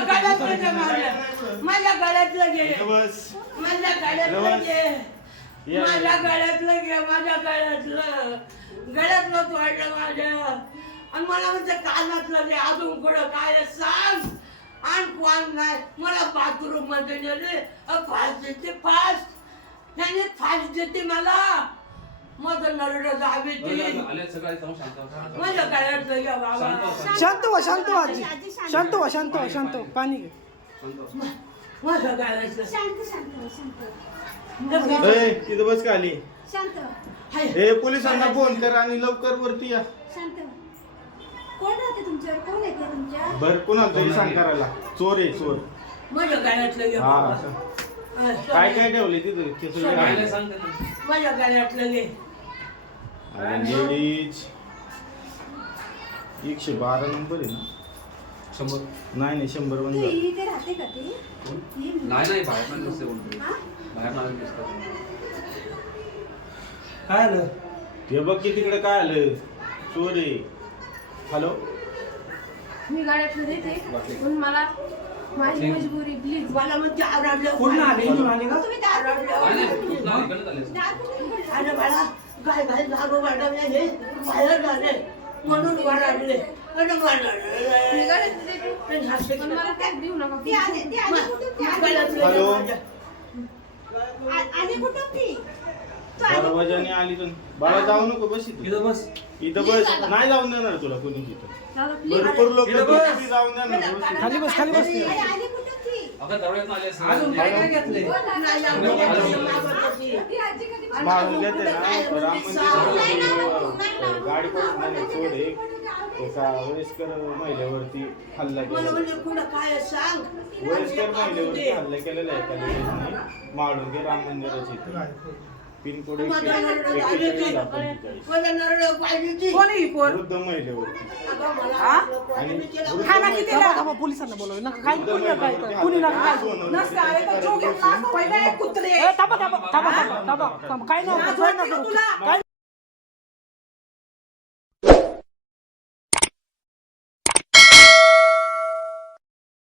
गळ्यातलं घे माझ्या. गळ्यातलं घे. माझ्या गळ्यातलं. घे. माझ्या गळ्यातलं घे माझ्या गळ्यातलं. गळ्यातलं तोडलं माझ्या. आणि मला म्हणजे कानातलं घे अजून कुठं काय सांग. आणि कोण नाही. मला बाथरूममध्ये नेले. फास देते फास. त्याने फास देते मला. नरड आले शांत व्हा. माझ्या शांत व्हा. शांत व्हा शांत व्हा आजी. शांत व्हा शांत व्हा शांत व्हा पाणी घे शांत. माझ्या हो, शांत ए, तिथं बस खाली शांत हाय. ए पोलिसांना फोन कर आणि लवकर वरती या. शांत कोण राहते तुमच्यावर? कोण येते तुमच्या? बर कोणाला तरी सांग करायला. चोर आहे चोर. माझ्या घे हा बाबा. असं. हा, काय काय ठेवले तिथे? खिचडी सोडा. काय आहे. नाही सांगते ना. माझ्या गळ्यातलं घे आणि लेडीज एकशे बारा नंबर आहे ना? शंभर. नाही नाही शंभर ती बंद इथे राहते का ती? कोण? ही मुलगी. नाही नाही बाहेर नाही दिसते कोणतरी. हा? बाहेर नाही दिसत. काय आलं? हे बघ की तिकडे काय आलं. चोर आहे. हॅलो मी गाड्यातलं देते पण मला माझी मजबुरी प्लीज मला म्हणजे आरामलं पूर्ण आले? इथून आले का तुम्ही दार नाही नाही कुठे कुठला इकडे आले दार? अरे बाळा. गाई भाइ बाबोबाट यही बाहिर जाने म्हणून वडाडले. आणि वडाडले. आली पण बाळा जाऊ नको बस इथं. बस. इथं बस. नाही जाऊन देणार तुला कोणी तिथं. खाली बस खाली बस. अगं आले. अजून काय काय घेतलंय म्हणजे. गाडी नाही एक एका वयस्कर महिलेवरती हल्ला मला केला म्हणजे पुढं काय आहे सांग वयस्कर महिलेवरती हल्ला केलेला आहे एका लेडीजने माळुंगे राम मंदिराच्या इथे पिनकोड. कोण ही पोर? वृद्ध महिलेवरती. हा? थांबा महिले- थांबा थांबा पोलिसांना बोलव नका काय कुणी नका महिलेवरती कुणी नका सोनं नसतं अरे पण जो घेतला बसून. पहिला एक कुत्रे. थांबा थांबा थांबा थांबा थांबा काय नको काय नको काय